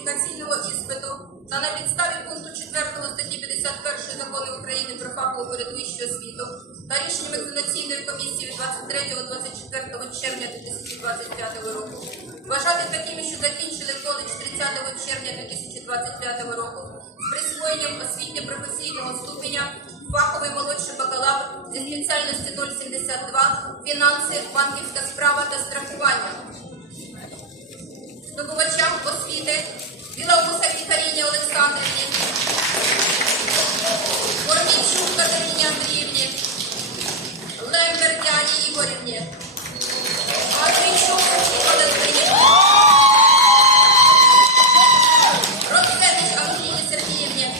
кваліфікаційного іспиту. Та на підставі пункту 4 статті 51 закону України про фахову передвищу освіту та рішенням екзаменаційної комісії від 23-24 червня 2025 року. Вважати такими, що закінчили коледж 30 червня 2025 року з присвоєнням освітньо-професійного ступеня фаховий молодший бакалавр зі спеціальності 072 фінанси, банківська справа та страхування. Здобувачам освіти Олександрівні, Корнійчук Катерині Андріївні, Лембер Дяні Ігорівні, Андрійчук Валентині, Роцевич Антоніні Сергіївні,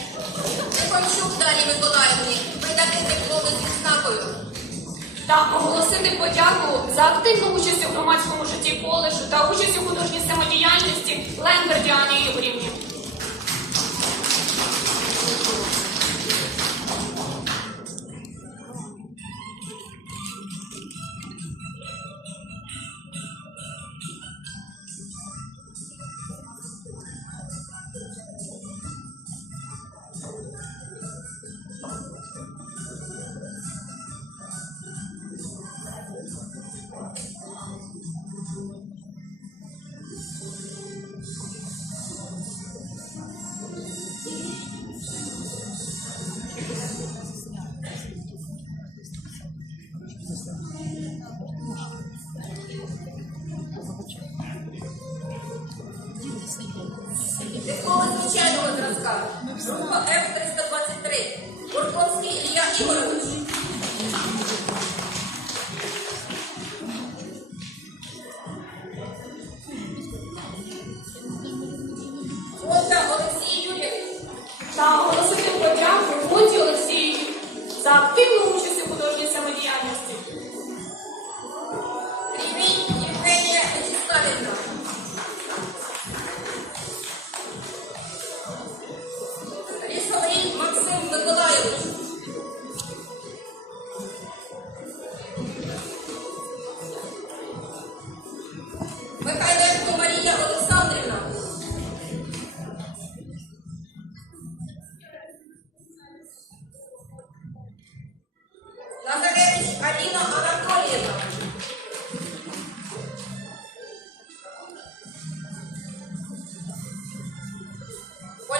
Тихончук Дар'ї Миколаївні, видати дипломи з відзнакою. та оголосити подяку за активну участь у громадському житті коледжу та участь у художній самодіяльності Ленбер Діані Ігорівні. Дипломи звичайного зразка. Група F-323. Бурковський Ілля Ігорович. Фонда Олексій Юрійович. Та оголосити подяку Фонді Олексію за активну участь у художній самодіяльності.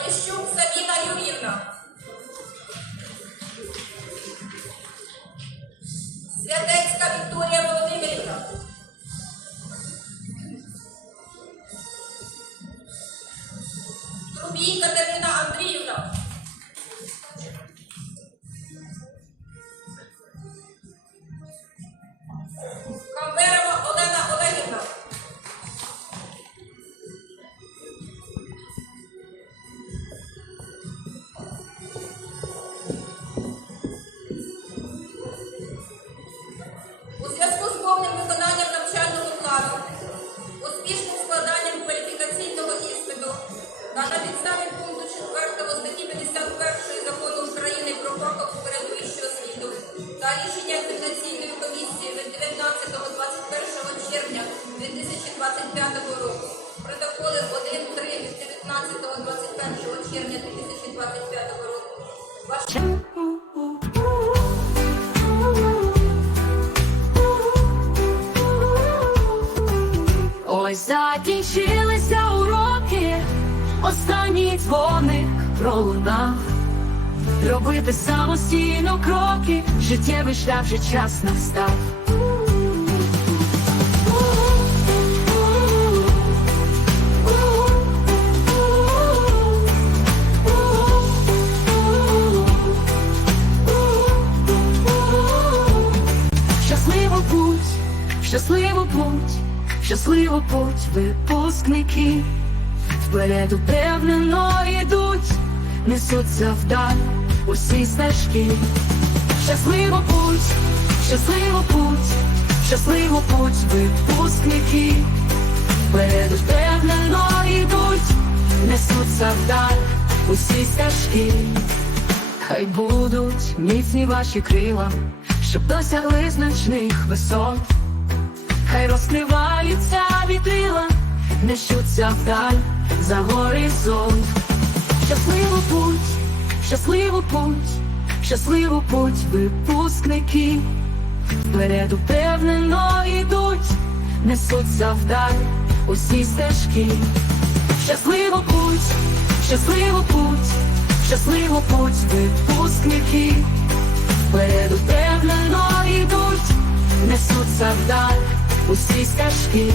Поліщук Сабіна Юрівна. Та рішення екзаменаційної комісії від 19-21 червня 2025 року, протоколи 1-3 від 19-21 червня 2025 року. Ваш Ось закінчилися уроки, останній дзвоник пролунав. Робити самостійно кроки, життєвий шлях вже час настав. Щасливо путь, щасливо путь, щасливо путь, випускники. Вперед упевнено йдуть, несуться вдаль усі стежки. Щасливо путь, щасливо путь, щасливо путь, випускники. Вперед упевнено йдуть, несуться вдаль усі стежки. Хай будуть міцні ваші крила, щоб досягли значних висот. Хай розкриваються вітрила, нещуться вдаль за горизонт. Щасливо путь, щасливо путь, щасливо путь, випускники. Вперед упевнено йдуть, несуться вдаль усі стежки. Щасливо путь, щасливо путь, щасливо путь, випускники. Вперед упевнено йдуть, несуться вдаль усі стежки.